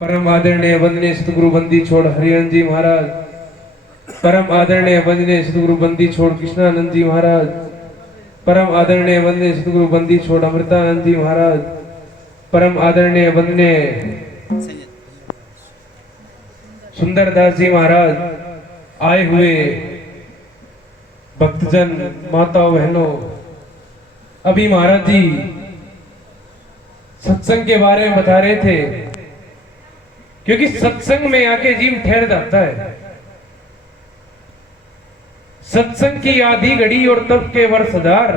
परम आदरणीय वंदनीय सतगुरु बंदी छोड़ हरिहरन जी महाराज, परम आदरणीय वंदनीय सतगुरु बंदी छोड़ कृष्णानंद जी महाराज, परम आदरणीय वंदनीय सतगुरु बंदी छोड़ अमृतानंद जी महाराज, परम आदरणीय वंदनीय सुंदरदास जी महाराज, आए हुए भक्तजन, माताओं बहनों, अभी महाराज जी सत्संग के बारे में बता रहे थे, क्योंकि सत्संग में आके जीव ठहर जाता है। सत्संग की आधी घड़ी और तब के वर्ष हजार,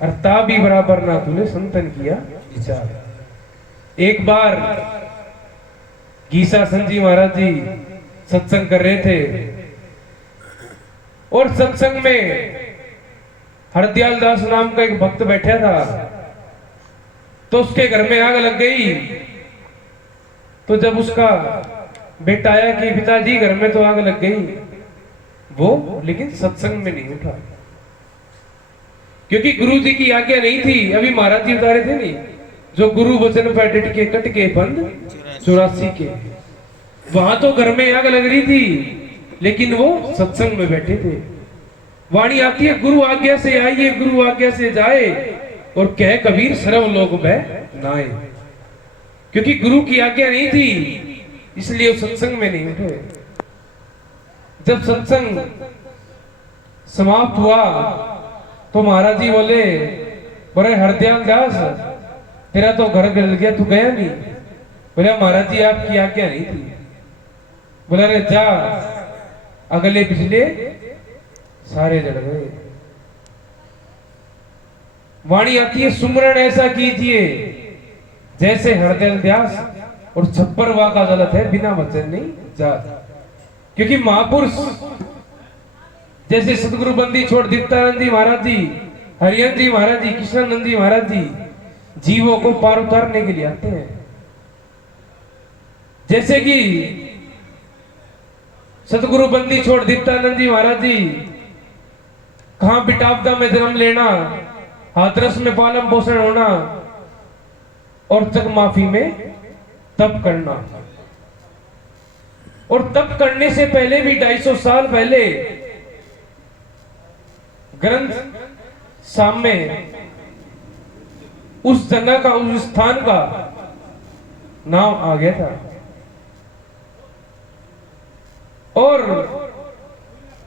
अर्ता भी बराबर ना तूने संतन किया विचार। एक बार गीसा संत जी महाराज जी सत्संग कर रहे थे और सत्संग में हरदयाल दास नाम का एक भक्त बैठा था, तो उसके घर में आग लग गई। तो जब उसका बेटा आया कि पिताजी घर में तो आग लग गई, वो लेकिन सत्संग में नहीं उठा, क्योंकि गुरु जी की आज्ञा नहीं थी। अभी महाराज जी उतारे थे नहीं, जो गुरु वचन पर डिट के कट के बंद 84 के, वहां तो घर में आग लग रही थी, लेकिन वो सत्संग में बैठे थे। वाणी आती है, गुरु आज्ञा से आइए गुरु आज्ञा से जाए, और कह कबीर सर्व लोग बह नाए। क्योंकि गुरु की आज्ञा नहीं थी, इसलिए वो सत्संग में नहीं उठे। जब सत्संग समाप्त हुआ तो महाराज जी बोले, बोले हरदयाल दास तेरा तो घर जल गया, तू गया नहीं? बोले महाराज जी आपकी आज्ञा नहीं थी। बोला अरे जा, अगले पिछले सारे जल गए। वाणी आती है, सुमरण ऐसा कीजिए जैसे हरदयाल दास, और छप्पर का गलत है बिना वचन नहीं जा। क्योंकि महापुरुष जैसे सतगुरु बंदी छोड़ दीप्तानंद जी महाराज जी, हरिहर जी महाराज जी, कृष्णानंद जी महाराज जी जीवों को पार उतारने के लिए आते हैं। जैसे कि सतगुरु बंदी छोड़ दीप्तानंद जी महाराज जी, कहां बिटावदा में जन्म लेना, हाथरस में पालन पोषण होना, और जग माफी में तप करना। और तप करने से पहले भी 250 साल पहले ग्रंथ सामने उस जगह का, उस स्थान का नाम आ गया था। और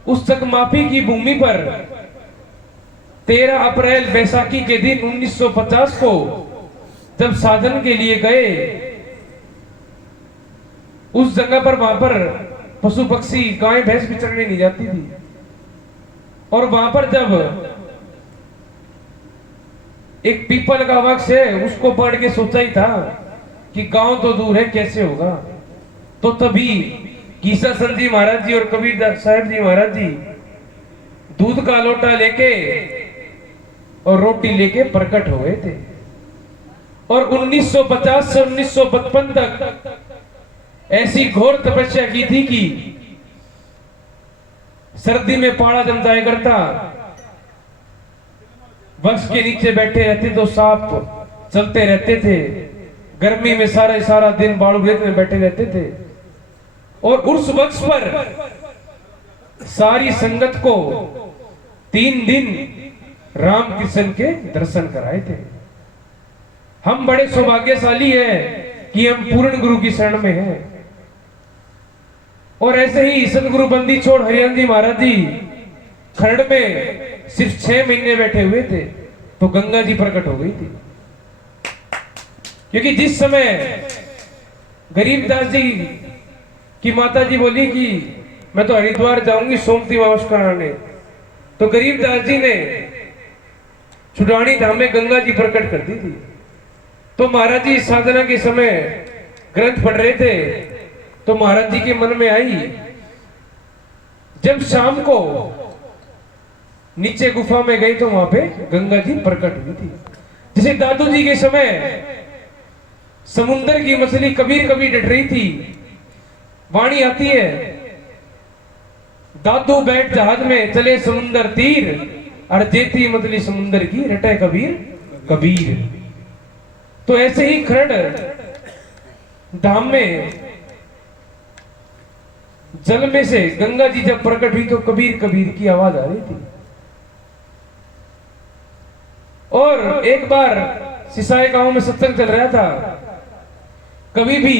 उस जग माफी की भूमि पर 13 अप्रैल बैसाखी के दिन 1950 को जब साधन के लिए गए, उस जगह पर, वहां पर पशु पक्षी गाय भैंस भी चरने नहीं जाती थी। और वहां पर जब एक पीपल का वृक्ष है, उसको पढ़ के सोचा ही था कि गांव तो दूर है, कैसे होगा। तो तभी गीसा संत जी महाराज जी और कबीर साहब जी महाराज जी दूध का लोटा लेके और रोटी लेके प्रकट हो गए थे। और 1950 से 1955 तक ऐसी घोर तपस्या की थी कि सर्दी में पाड़ा जम जाया करता, वृक्ष के नीचे बैठे रहते तो सांप चलते रहते थे, गर्मी में सारा दिन बाड़ू रेत में बैठे रहते थे। और उस वृक्ष पर सारी संगत को 3 दिन रामकृष्ण के दर्शन कराए थे। हम बड़े सौभाग्यशाली हैं कि हम पूर्ण गुरु की शरण में हैं। और ऐसे ही सतगुरु बंदी छोड़ हरिहर जी महाराज जी खरड़ में सिर्फ 6 महीने बैठे हुए थे, तो गंगा जी प्रकट हो गई थी। क्योंकि जिस समय गरीबदास जी की माता जी बोली कि मैं तो हरिद्वार जाऊंगी सोमती अमावस कराने, तो गरीबदास जी ने छुड़ानी धाम में गंगा जी प्रकट कर दी थी। तो महाराज जी साधना के समय ग्रंथ पढ़ रहे थे, तो महाराज जी के मन में आई, जब शाम को नीचे गुफा में गए तो वहां पे गंगा जी प्रकट हुई थी। जैसे दादू जी के समय समुद्र की मछली कबीर डट रही थी, वाणी आती है, दादू बैठ जहाज में चले समुद्र तीर, और जेती मछली समुद्र की रटे कबीर कबीर। तो ऐसे ही खरड़ धाम में जल में से गंगा जी जब प्रकट हुई तो कबीर कबीर की आवाज आ रही थी। और एक बार सिसाई गांव में सत्संग चल रहा था। कभी भी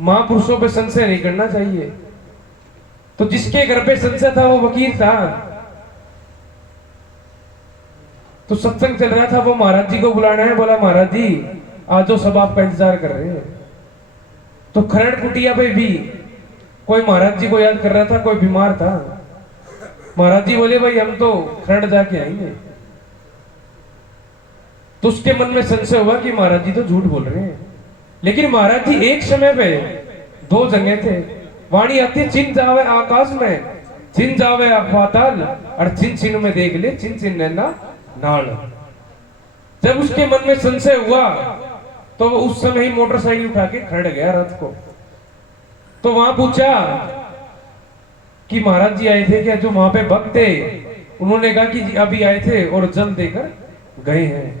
महापुरुषों पे संशय नहीं करना चाहिए। तो जिसके घर पे संशय था वो वकील था। तो सत्संग चल रहा था, वो महाराज जी को बुलाना है। बोला महाराज जी आज जो सब आपका इंतजार कर रहे हैं। तो खरड़ कुटिया पे भी कोई महाराज जी को याद कर रहा था, कोई बीमार था। महाराज जी बोले भाई हम तो खरड़ जाके आएंगे। तो उसके मन में संशय हुआ कि महाराज जी तो झूठ बोल रहे हैं। लेकिन महाराज जी एक समय पे दो जगह थे। वाणी आती चिन्ह जावे आकाश में, चिन्ह जावे पाताल, और चिन्ह चिन्ह में देख ले चिन्ह चिन्ह ना नाल। जब उसके मन में संशय हुआ तो वो उस समय ही मोटरसाइकिल उठा के खड़ गया रथ को। तो वहां पूछा कि महाराज जी आए थे क्या? जो वहां पे भक्त थे उन्होंने कहा कि अभी आए थे और जल देकर गए हैं।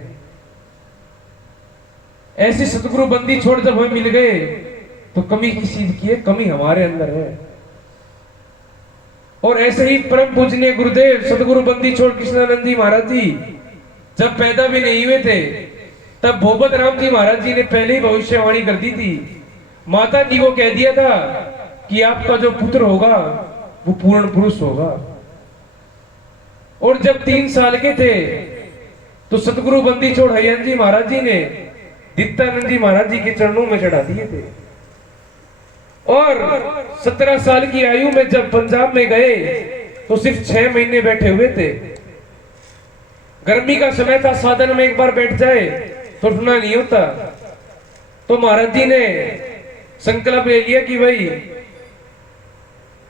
ऐसी सतगुरु बंदी छोड़ जब हमें मिल गए तो कमी किस चीज की है? कमी हमारे अंदर है। और ऐसे ही परम पूजनीय गुरुदेव सतगुरु बंदी छोड़ कृष्णानंद जी महाराज जी जब पैदा भी नहीं हुए थे तब भोगवत राम जी महाराज जी ने पहले ही भविष्यवाणी कर दी थी। माता जी को कह दिया था कि आपका जो पुत्र होगा वो पूर्ण पुरुष होगा। और जब 3 साल के थे तो सतगुरु बंदी छोड़ हरिहर जी महाराज जी ने दीप्तानंद जी महाराज जी के चरणों में चढ़ा दिए थे। और 17 साल की आयु में जब पंजाब में गए तो सिर्फ 6 महीने बैठे हुए थे। गर्मी का समय था, साधन में एक बार बैठ जाए तो उठना नहीं होता। तो महाराज जी ने संकल्प ले लिया कि भाई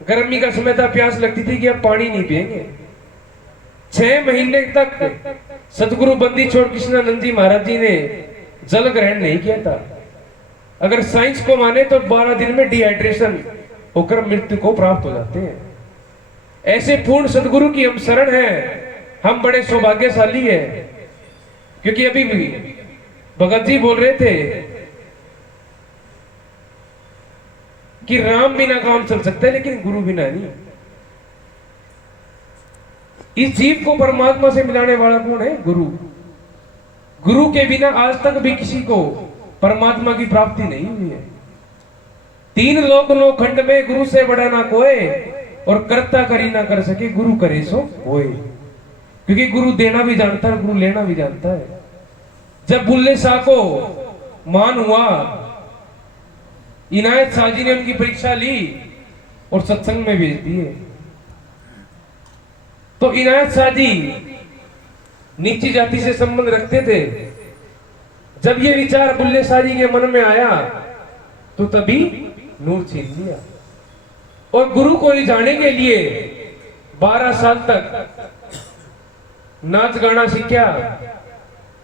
गर्मी का समय था, प्यास लगती थी कि अब पानी नहीं पिएंगे। 6 महीने तक सतगुरु बंदी छोड़ कृष्णानंद जी महाराज जी ने जल ग्रहण नहीं किया था। अगर साइंस को माने तो 12 दिन में डिहाइड्रेशन होकर मृत्यु को प्राप्त हो जाते हैं। ऐसे पूर्ण सतगुरु की हम शरण हैं। हम बड़े सौभाग्यशाली हैं। क्योंकि अभी भी भगत जी बोल रहे थे कि राम बिना काम चल सकता है लेकिन गुरु बिना नहीं। इस जीव को परमात्मा से मिलाने वाला कौन है? गुरु। गुरु के बिना आज तक भी किसी को परमात्मा की प्राप्ति नहीं हुई है। 3 लोक नो खंड में गुरु से बड़ा ना कोई, और करता करी ना कर सके गुरु करे सो होए। क्योंकि गुरु देना भी जानता है, गुरु लेना भी जानता है। जब बुल्ले शाह को मान हुआ, इनायत शाह जी ने उनकी परीक्षा ली और सत्संग में भेज दिए। तो इनायत शाह जी नीची जाति से संबंध रखते थे। जब ये विचार बुल्ले शाह जी के मन में आया तो तभी नूर छीन लिया। और गुरु को रिझाने के लिए 12 साल तक नाच गाना सीखा।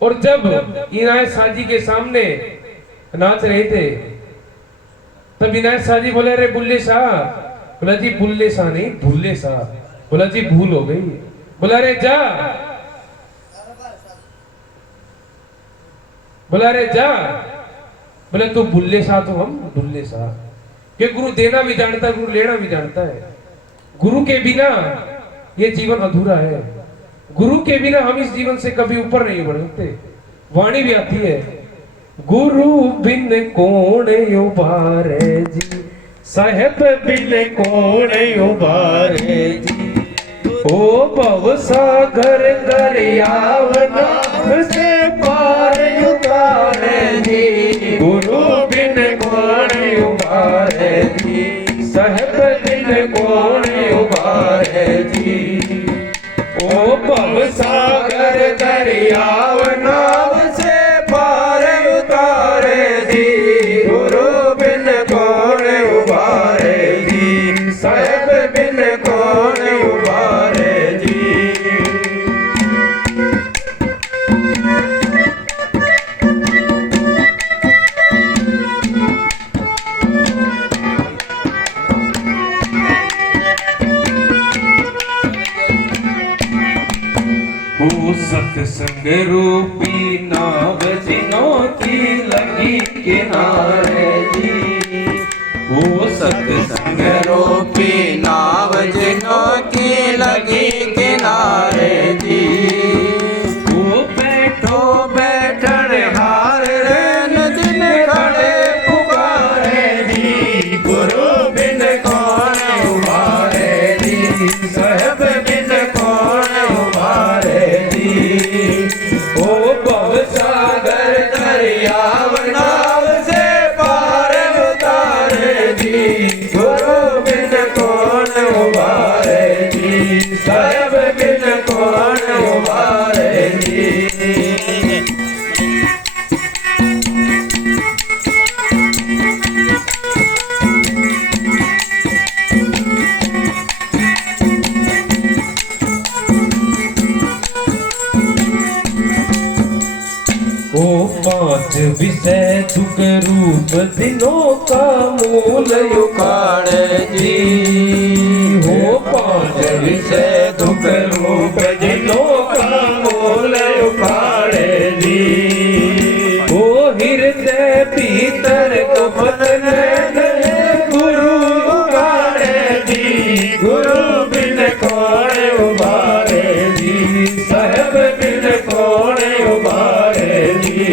और जब इनायत शाह जी के सामने नाच रहे थे तब इनायत शाह जी बोले, अरे बुल्ले शाह। बोला जी बुल्ले शाह नहीं, भुल्ले शाह। बोला जी भूल हो गई। बोला अरे जा। बोला अरे जा। बोले तू बुल्ले शाह तो हम दुल्ले शाह। कि गुरु देना भी जानता है, गुरु लेना भी जानता है। गुरु के बिना ये जीवन अधूरा है। गुरु के बिना हम इस जीवन से कभी ऊपर नहीं बढ़ सकते। वाणी भी आती है, गुरु बिन कौन उबारे जी, साहेब बिन कौन उबारे जी। ओ भव सागर दरियावना से पार उतारे जी। गुरु बिन कौन उबारे जी, साहेब बिन कौन उबारे जी। ओ भव सागर दरियावना से पार उतारे जी। गुरु बिन कौन उबारे जी, साहेब बिन कौन उबारे जी। वो सत्संग रूपी नाव जिनों की लगी किनारे विषय दुख रूप दिनों का मूल उखाड़े जी हो पांच विषय दुख रूप दिनों का मूल उखाड़े जी ओ हृदय भीतर कमल नैन गुरु उखाड़े जी गुरु बिन कौन उबारे जी साहब बिन कौन उबारे जी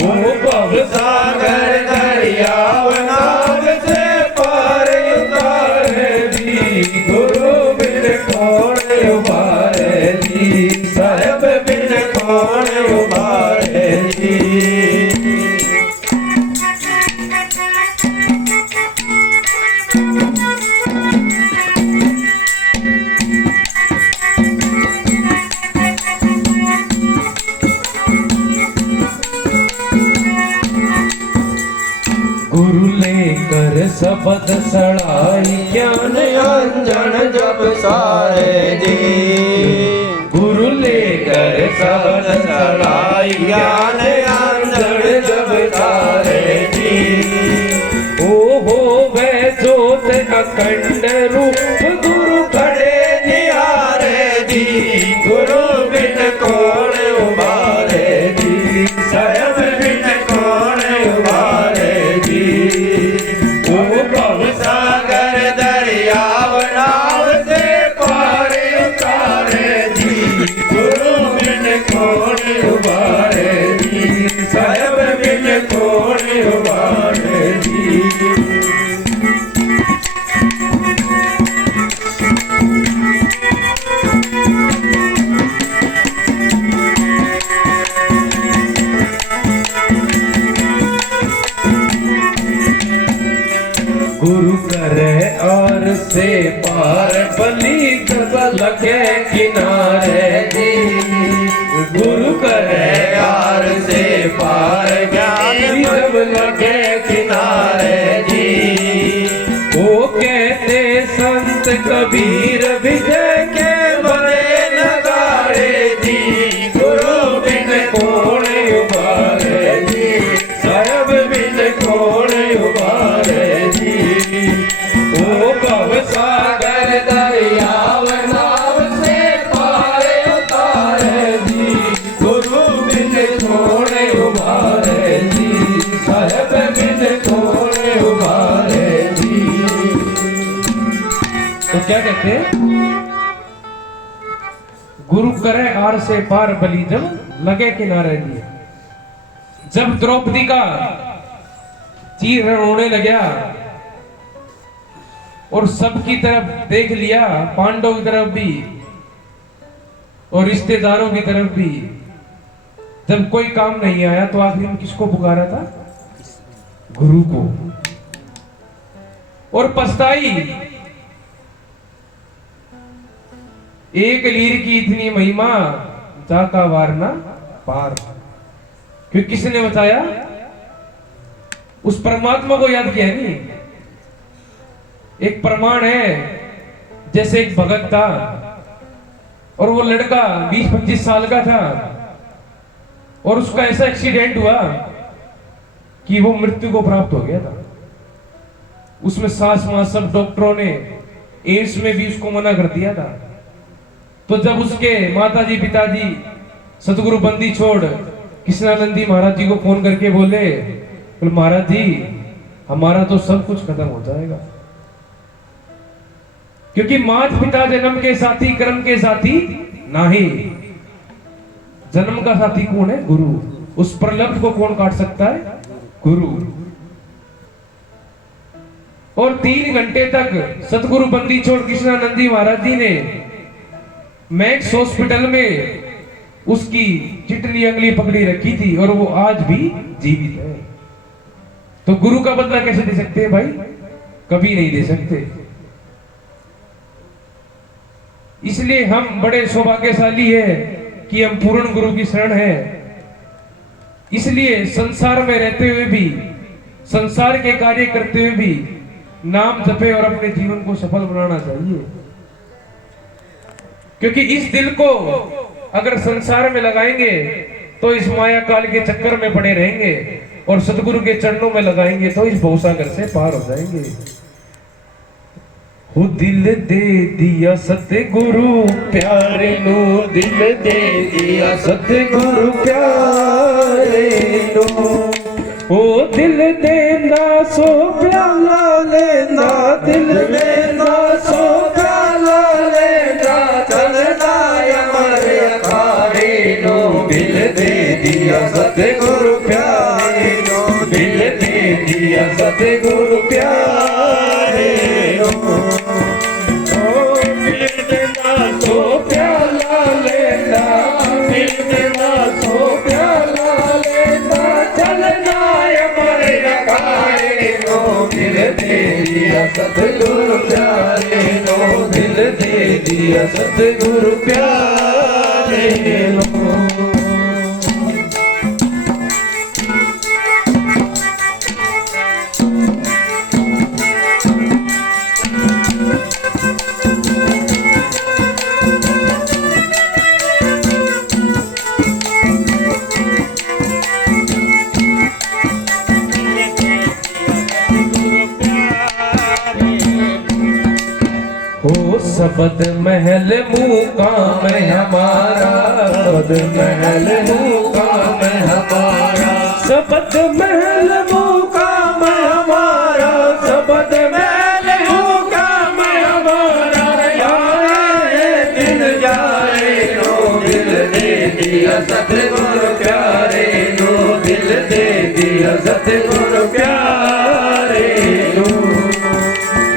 ओ भव सागर दरियाव नाव से पार उतारे जी गुरु बिन कौन उबारे जी साहब बिन कौन उबारे जी गुरु लेकर शब्द सड़ाई ज्ञान अंजन जब सारे जी गुरु लेकर शब्द सड़ाई ज्ञान अंजन जब सारे जी ओ हो वह जोत अखंड रूप गुरु खड़े निहारे जी गुरु बिन कौन उबारे जी साहब बिन कौन उबारे जी ओ भव सागर दरियाव नाव से पार उतारे जी गुरु बिन कौन उबारे जी साहब बिन कौन उबारे जी गुरु करे और से पार बलि जब लगे किनारे जी गुरु करे यार से पार ज्ञान जब लगे किनारे जी वो कहते संत कबीर विजय के बने नगाड़े जी गुरु बिन कौन उबारे जी साहब बिन कौन उबारे जी ओ भव सागर दरियाव नाव से पार उतारे जी गुरु बिन कौन उबारे जी साहब बिन कौन उबारे जी तो क्या कहते हैं गुरु करे आर से पार बलि जब लगे किनारे जी जब द्रौपदी का चीर होने लगा और सबकी तरफ देख लिया पांडवों की तरफ भी और रिश्तेदारों की तरफ भी जब कोई काम नहीं आया तो आखिर में किसको पुकारा था गुरु को और पछताई एक लीर की इतनी महिमा जाका वारना पार क्यों किसने बताया उस परमात्मा को याद किया नहीं एक प्रमाण है जैसे एक भगत था और वो लड़का 20-25 साल का था और उसका ऐसा एक्सीडेंट हुआ कि वो मृत्यु को प्राप्त हो गया था उसमें सास मां सब डॉक्टरों ने एम्स में भी उसको मना कर दिया था तो जब उसके माताजी पिताजी सतगुरु बंदी छोड़ कृष्णानंदी महाराज जी को फोन करके बोले महाराज जी हमारा तो सब कुछ खत्म हो जाएगा क्योंकि मात पिता जन्म के साथी कर्म के साथी नाही जन्म का साथी कौन है गुरु उस प्रलब्ध को कौन काट सकता है गुरु और 3 घंटे तक सतगुरु बंदी छोड़ कृष्णानंदी महाराज जी ने मैक्स हॉस्पिटल में उसकी चिटली अंगली पकड़ी रखी थी और वो आज भी जीवित है तो गुरु का बदला कैसे दे सकते हैं भाई कभी नहीं दे सकते इसलिए हम बड़े सौभाग्यशाली है कि हम पूर्ण गुरु की शरण है इसलिए संसार में रहते हुए भी संसार के कार्य करते हुए भी नाम जपे और अपने जीवन को सफल बनाना चाहिए क्योंकि इस दिल को अगर संसार में लगाएंगे तो इस माया काल के चक्कर में पड़े रहेंगे और सतगुरु के चरणों में लगाएंगे तो इस भवसागर से पार हो जाएंगे। हो दिल दे दिया सतगुरु प्यारे नो, दिल दे दिया सतगुरु प्यारे नो। ओ दिल देना सो प्याला लेना, दिल देना सो प्याला लेना, चलना अमर अखाड़े नो। दिल दे दिया सतगुरु प्यारे नो, दिल दे दिया सतगुरु प्यारे नो। ओ दिल देना सो प्याला लेना, दिल देना सो प्याला लेना, चलना अमर अखाड़े नो। दिल दे दिया सतगुरु प्यारे नो, दिल दे दिया सतगुरु प्यारे नो। सबद महल मुकाम हमारा, सबद महल मुकाम हमारा, सबद महल मुकाम हमारा, सबद महल मुकाम हमारा। आए दिन जाए नो, दिल दे दिया सतगुरु प्यारे नो, दिल दे दिया सतगुरु प्यारे नो।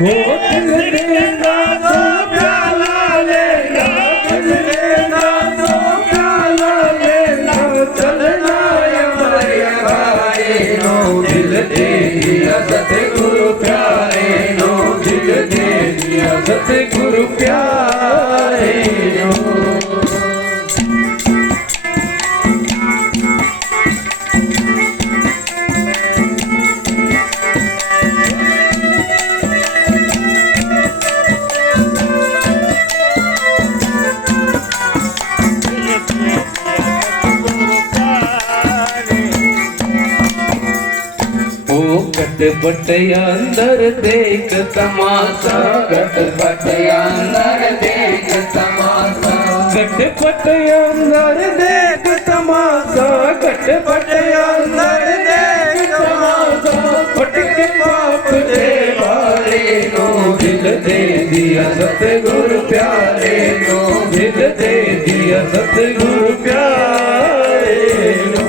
वो दिल देना सो प्याला लेना, दिल देना सो प्याला लेना, चलना अमर अखाड़े नो। दिल दे दिया सतगुरु प्यारे नो, दिल दे दिया सतगुरु प्यारे नो। गट अंदर देख तमाशा, गट अंदर देख तमाशा, गट अंदर देख तमाशा, गट अंदर देख तमाशा। फटके पाप दे बारे नो, दिल दे दिया सतगुरु प्यारे नो, दिल दे दिया सतगुरु प्यारे नो।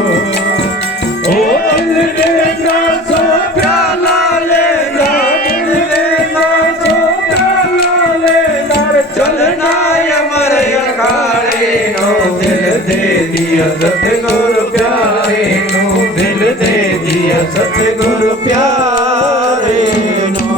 ओ दिल देना सो प्याला लेना, दिल देना सो प्याला लेना, चलना अमर अखाड़े नो। दिल दे दिया सतगुरु प्यारे नो, दिल दे दिया सतगुरु प्यारे नो।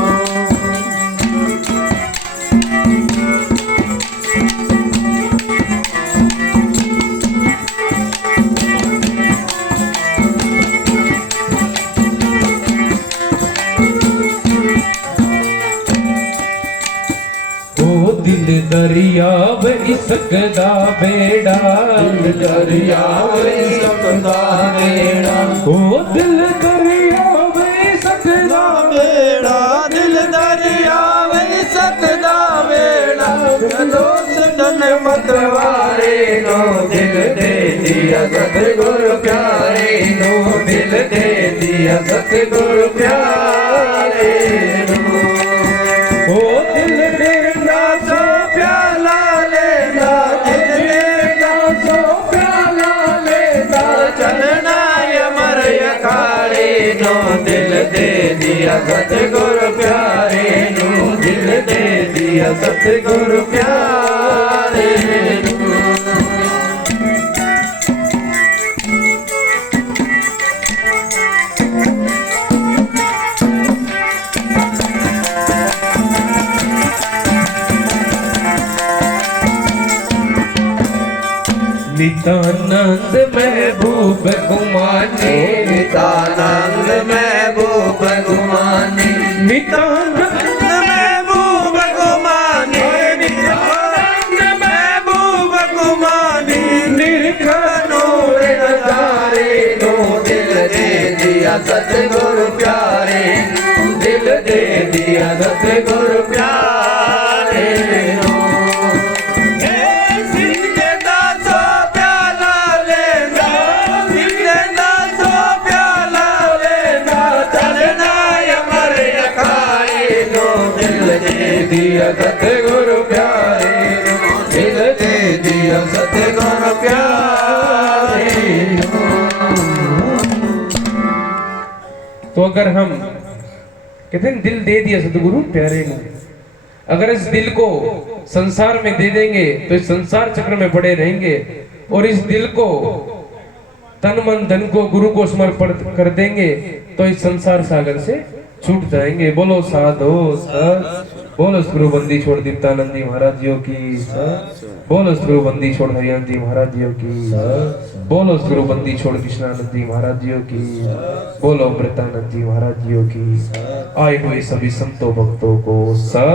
दिल दरिया इसकदा बेड़ा, दिल दरिया इसकदा बेड़ा, ओ दिल दरिया इसकदा बेड़ा, दिल दरिया इसकदा बेड़ा। चलो सुन मतवारे नो, दिल दे दिया सतगुरु प्यारे नो, दिल दे दिया सतगुरु प्यारे नो। ओ दिल देना सो प्याला लेना, दिल देना सो प्याला लेना, चलना अमर अखाड़े नो। दिल दे दिया सतगुरु प्यारे नो, दिल दे दिया सतगुरु प्यारे नो। नितानंद महबूब गुमाने, नितानंद महबूब गुमाने, नितानंद महबूब गुमाने, नितानंद महबूब गुमाने। निरखा नूर दे दिया सतगुरु प्यारे नो सिंह के दासो प्याला लेना सिंह के दासो प्याला लेना चलना अमर अखाए नो दिल दे दिया सतगुरु प्यारे नो दिल दे दिया सतगुरु प्यारे नो। तो अगर हम कहते हैं दिल दे दिया सदगुरु प्यारे ने, अगर इस दिल को संसार में दे देंगे तो इस संसार चक्र में पड़े रहेंगे, और इस दिल को तन मन धन को गुरु को समर्पण कर देंगे तो इस संसार सागर से छूट जाएंगे। बोलो साधो सत, बोलो गुरु बंदी छोड़ दीप्तानंद जी महाराज जी की, बोलो गुरु बंदी छोड़ हरियान जी महाराज जी की, बोलो गुरु बंदी छोड़ कृष्णानंद जी महाराज जी की, बोलो अमृतानंद जी महाराज जी की। आए हुए सभी संतों भक्तों को सत